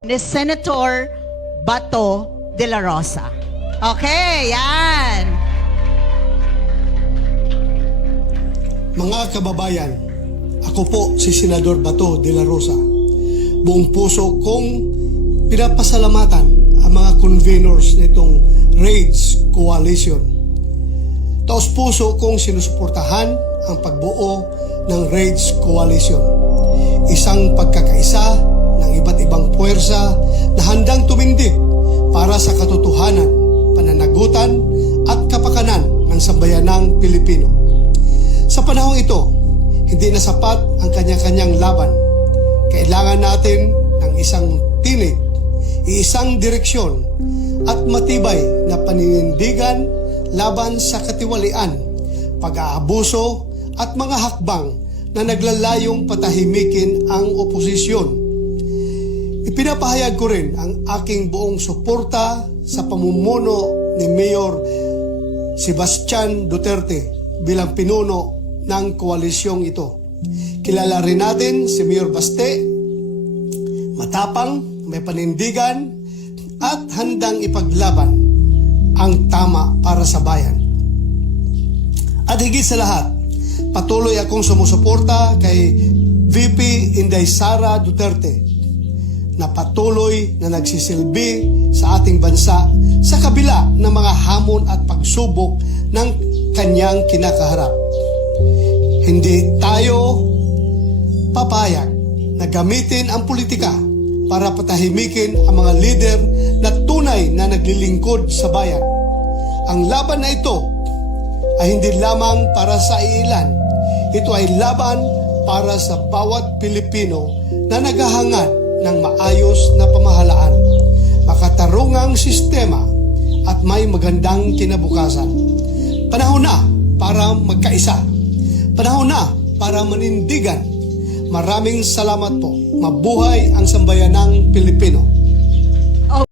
ni Senator Bato de la Rosa. Okay, yan. Mga kababayan, ako po si Senador Bato de la Rosa. Buong puso kong pinapasalamatan ang mga conveners nitong RAIDS Coalition. Taos puso kong sinusuportahan ang pagbuo ng RAIDS Coalition. Isang pagkakaisa ng iba't ibang puwersa na handang tumindig para sa katotohanan, pananagutan at kapakanan ng sambayanang Pilipino. Sa panahong ito, hindi na sapat ang kanya-kanyang laban. Kailangan natin ng isang tinig, isang direksyon at matibay na paninindigan laban sa katiwalian, pag-aabuso at mga hakbang na naglalayong patahimikin ang oposisyon. Ipinapahayag ko rin ang aking buong suporta sa pamumuno ni Mayor Sebastian Duterte bilang pinuno ng koalisyong ito. Kilala rin natin si Mayor Baste, matapang, may panindigan at handang ipaglaban ang tama para sa bayan. At higit sa lahat, patuloy akong sumusuporta kay VP Inday Sara Duterte na patuloy na nagsisilbi sa ating bansa sa kabila ng mga hamon at pagsubok ng kanyang kinakaharap. Hindi tayo papayag na gamitin ang politika para patahimikin ang mga lider na tunay na naglilingkod sa bayan. Ang laban na ito ay hindi lamang para sa iilan. Ito ay laban para sa bawat Pilipino na naghahangad ng maayos na pamahalaan, makatarungang sistema at may magandang kinabukasan. Panahon na para magkaisa. Panahon na para manindigan. Maraming salamat po. Mabuhay ang sambayanang Pilipino.